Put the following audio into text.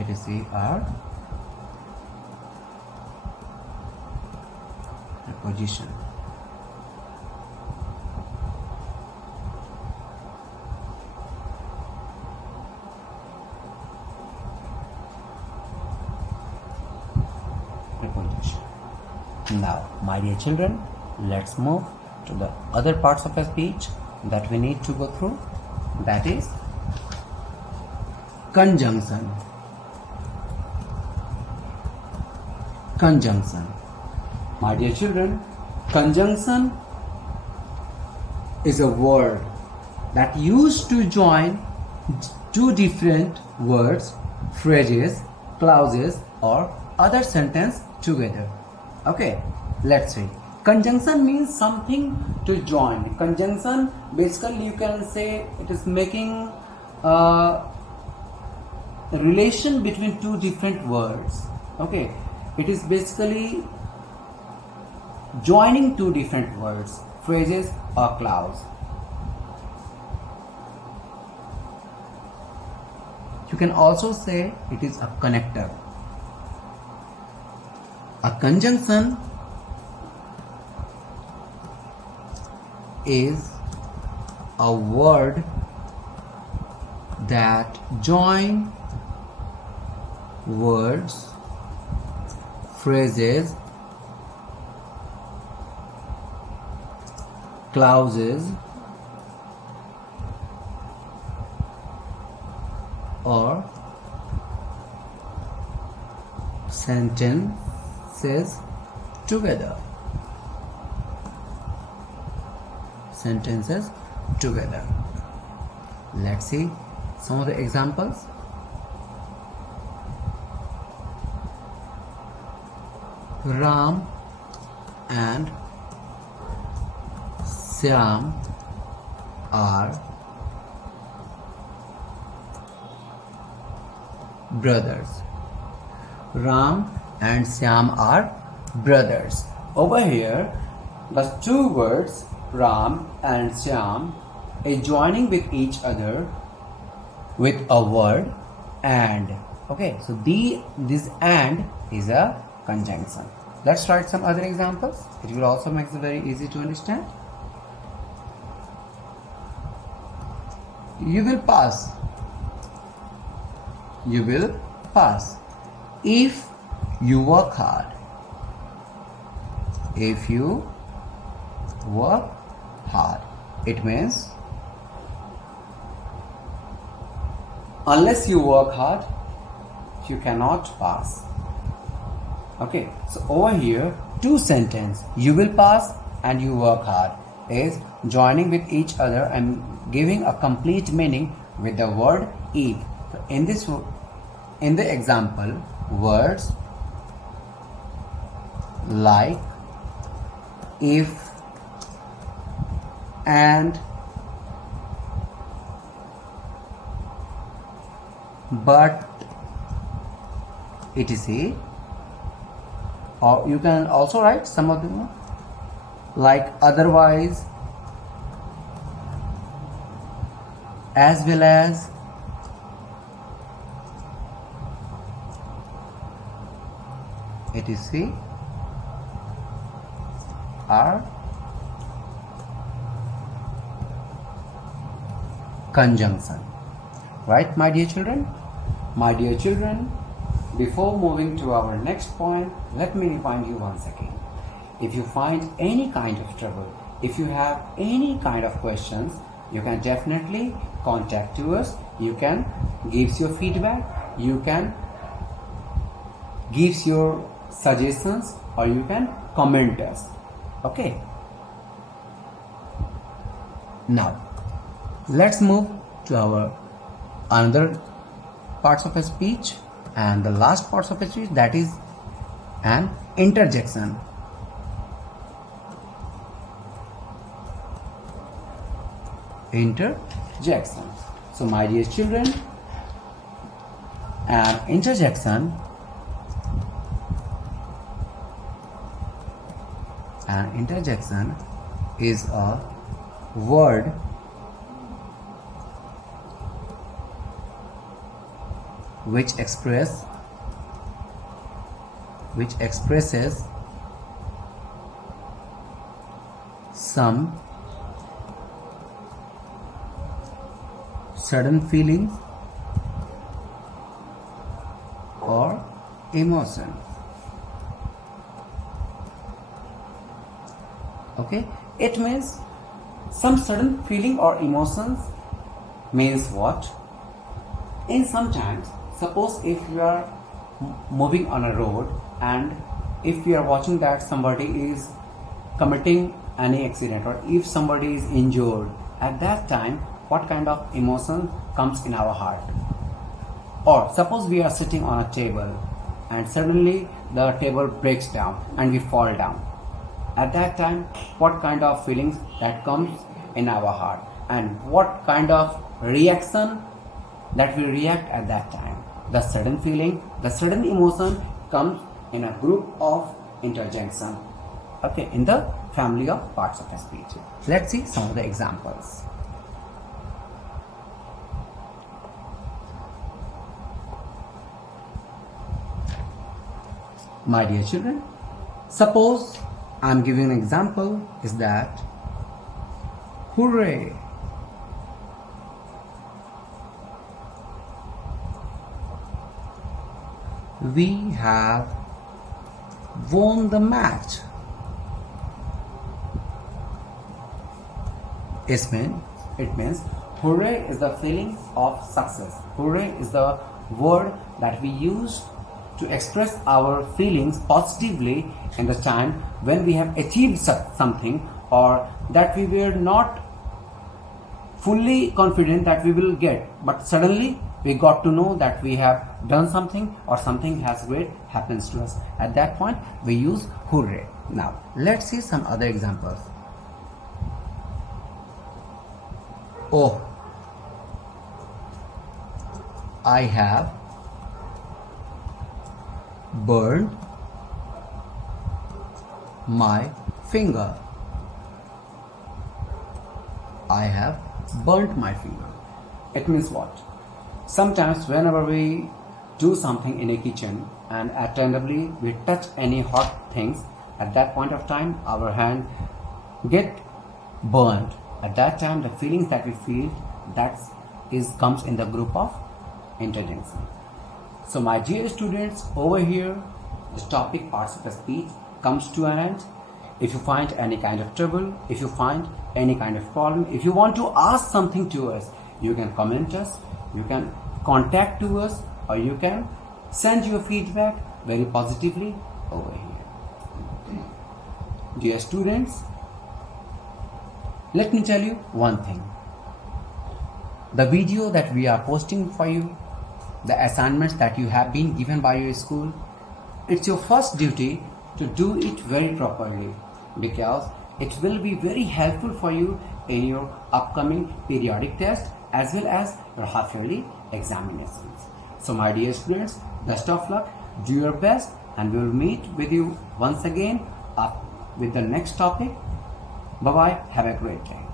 etc. are preposition. Now, my dear children, let's move to the other parts of a speech that we need to go through. That is conjunction. Conjunction. My dear children, conjunction is a word that used to join two different words, phrases, clauses, or other sentence together. Okay, let's see. Conjunction means something to join. Conjunction, basically you can say it is making a relation between two different words. Okay, it is basically joining two different words, phrases or clause. You can also say it is a connector. A conjunction is a word that join words, phrases, clauses, or sentences together. Sentences together. Let's see some of the examples. Ram and Shyam are brothers. Ram and Shyam are brothers. Over here, the two words Ram and Shyam is joining with each other with a word and. Okay, so this and is a conjunction. Let's write some other examples. It will also make it very easy to understand. You will pass. You will pass if you work hard. If you work hard, it means unless you work hard, you cannot pass. Okay, so over here, two sentences, you will pass and you work hard, is joining with each other and giving a complete meaning with the word if. So in the example, words like if and but etc. Or you can also write some of them like otherwise, as well as, etc. are conjunction. Right, my dear children? My dear children, before moving to our next point, let me remind you once again. If you find any kind of trouble, if you have any kind of questions, you can definitely contact to us. You can give your feedback, you can give your suggestions, or you can comment us. Okay. Now, let's move to our another parts of a speech, and the last parts of a speech, that is an interjection. Interjection. So my dear children, an interjection is a word which expresses some sudden feelings or emotion. Okay, it means some sudden feeling or emotions means what? In sometimes, suppose if you are moving on a road and if you are watching that somebody is committing any accident or if somebody is injured, at that time what kind of emotion comes in our heart? Or suppose we are sitting on a table and suddenly the table breaks down and we fall down. At that time, what kind of feelings that comes in our heart and what kind of reaction that we react at that time? The sudden feeling, the sudden emotion comes in a group of interjection. Okay, in the family of parts of speech. Let's see some of the examples. My dear children, suppose I am giving an example is that hooray! We have won the match. It means hooray is the feeling of success. Hooray is the word that we use to express our feelings positively in the time when we have achieved something or that we were not fully confident that we will get, but suddenly we got to know that we have done something or something has great happens to us. At that point we use hooray. Now let's see some other examples. Oh, I have burned my finger. I have burnt my finger. It means what? Sometimes whenever we do something in a kitchen and attentively we touch any hot things, at that point of time our hand get burnt. At that time the feelings that we feel comes in the group of interjection. So my dear students, over here the topic parts of speech comes to an end. If you find any kind of trouble, if you find any kind of problem, if you want to ask something to us, you can comment us, you can contact to us, or you can send your feedback very positively over here. Dear students, let me tell you one thing. The video that we are posting for you, the assignments that you have been given by your school, it's your first duty to do it very properly, because it will be very helpful for you in your upcoming periodic test as well as your half-yearly examinations. So my dear students, best of luck, do your best, and we will meet with you once again with the next topic. Bye bye, have a great day.